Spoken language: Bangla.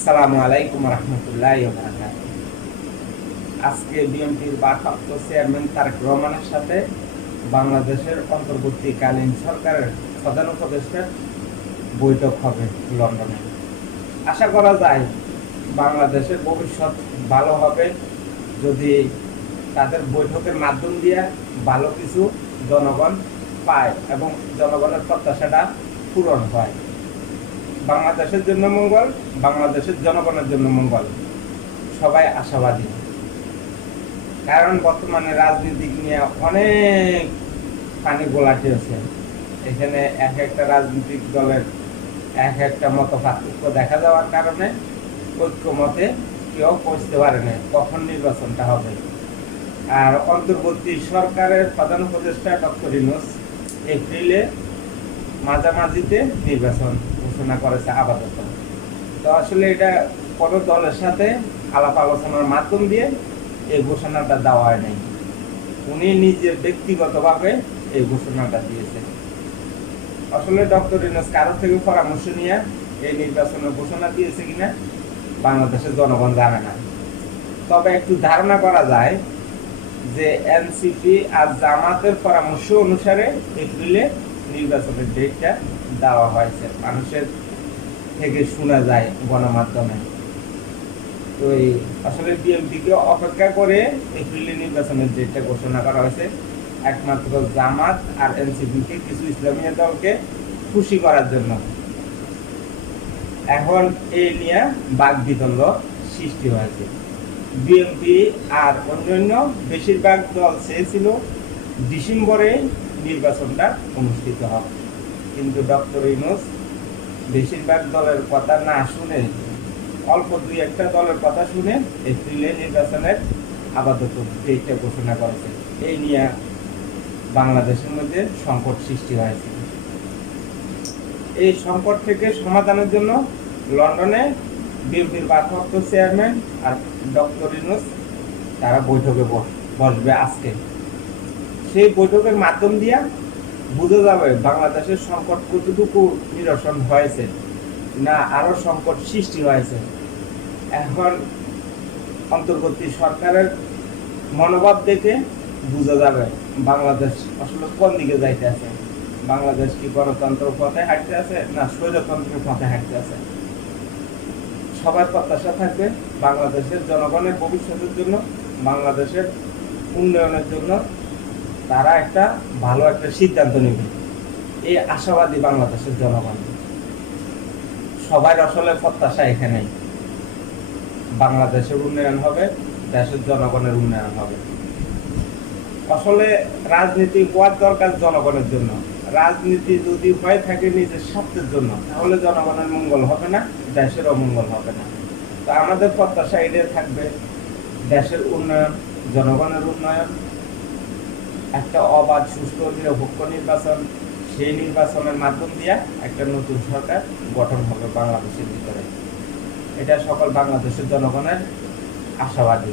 আসসালামু আলাইকুম রহমতুল্লাহ আজকে বিএনপির ভারপ্রাপ্ত চেয়ারম্যান তারেক রহমানের সাথে বাংলাদেশের অন্তর্বর্তীকালীন সরকারের প্রধান উপদেষ্টার বৈঠক হবে লন্ডনে। আশা করা যায় বাংলাদেশের ভবিষ্যৎ ভালো হবে। যদি তাদের বৈঠকের মাধ্যম দিয়ে ভালো কিছু জনগণ পায় এবং জনগণের প্রত্যাশাটা পূরণ হয়। বাংলাদেশের জন্য মঙ্গল, বাংলাদেশের জনগণের জন্য মঙ্গল। সবাই আশাবাদী। কারণ বর্তমানে রাজনীতি নিয়ে অনেক পানি গোলাটি আছে। এখানে এক একটা রাজনৈতিক দলের এক একটা মত পার্থক্য দেখা যাওয়ার কারণে ঐক্যমতে কেউ পৌঁছতে পারে না কখন নির্বাচনটা হবে? আর অন্তর্বর্তী সরকারের প্রধান উপদেষ্টা ডক্টর ইনুস এপ্রিলে মাঝামাঝিতে নির্বাচন ঘোষণা করেছে আপাতত তো আসলে এটা কোনো দলের সাথে আলাপ আলোচনার মাধ্যম দিয়ে এই ঘোষণাটা দেওয়া হয় নাই। উনি নিজের ব্যক্তিগতভাবে এই ঘোষণাটা দিয়েছেন। আসলে ডক্টর ইনোস কারোর থেকে পরামর্শ নিয়ে এই নির্বাচনের ঘোষণা দিয়েছে কিনা বাংলাদেশের জনগণ জানে না। তবে একটু ধারণা করা যায় যে এনসিপি আর জামাতের পরামর্শ অনুসারে এপ্রিলে নির্বাচনের ডেটটা দেওয়া হয়েছে। মানুষের থেকে শোনা যায় গণমাধ্যমে। তো এই আসলে বিএনপিকে অপেক্ষা করে এপ্রিলে নির্বাচনের ডেটটা ঘোষণা করা হয়েছে। একমাত্র জামাত আর এনসিপিকে, কিছু ইসলামীয় দলকে খুশি করার জন্য। এখন এই নিয়ে বাক বিতন্ড সৃষ্টি হয়েছে। বিএনপি আর অন্যান্য বেশিরভাগ দল চেয়েছিল ডিসেম্বরে নির্বাচনটা অনুষ্ঠিত হবে। কিন্তু ডক্টর ইনোস বেশিরভাগ দলের কথা না শুনে, অল্প দুই একটা দলের কথা শুনে এপ্রিলে নির্বাচনের আপাতত ডেটটা ঘোষণা করেছে এই নিয়ে বাংলাদেশের মধ্যে সংকট সৃষ্টি হয়েছে। এই সংকট থেকে সমাধানের জন্য লন্ডনে বিএনপির ভারপ্রাপ্ত চেয়ারম্যান আর ডক্টর ইনুস তারা বৈঠকে বস- বসবে আজকে। সেই বৈঠকের মাধ্যম দিয়া বোঝা যাবে বাংলাদেশের সংকট কতটুকু নিরসন হয়েছে না আরও সংকট সৃষ্টি হয়েছে। এখন অন্তর্বর্তী সরকারের মনোভাব দেখে বোঝা যাবে বাংলাদেশ আসলে কোন দিকে যাইতে আছে। বাংলাদেশ কি গণতন্ত্র পথে হাঁটতে আছে না স্বৈরতন্ত্রের পথে হাঁটতে আছে? সবার প্রত্যাশা থাকবে বাংলাদেশের জনগণের ভবিষ্যতের জন্য, বাংলাদেশের উন্নয়নের জন্য তারা একটা ভালো একটা সিদ্ধান্ত নেবে। এই আশাবাদী বাংলাদেশের জনগণ। সবার আসলে প্রত্যাশা এখানেই। বাংলাদেশের উন্নয়ন হবে, দেশের জনগণের উন্নয়ন হবে। আসলে রাজনীতি হওয়ার দরকার জনগণের জন্য। রাজনীতি যদি হয়ে থাকে নিজের স্বার্থের জন্য, তাহলে জনগণের মঙ্গল হবে না, দেশের অমঙ্গল হবে না। তো আমাদের প্রত্যাশা এটাই থাকবে, দেশের উন্নয়ন, জনগণের উন্নয়ন একটা অবাধ সুস্থ নিরপেক্ষ নির্বাচন, সেই নির্বাচনের মাধ্যম দিয়ে একটা নতুন সরকার গঠন হবে বাংলাদেশের ভিতরে। এটা সকল বাংলাদেশের জনগণের আশাবাদী।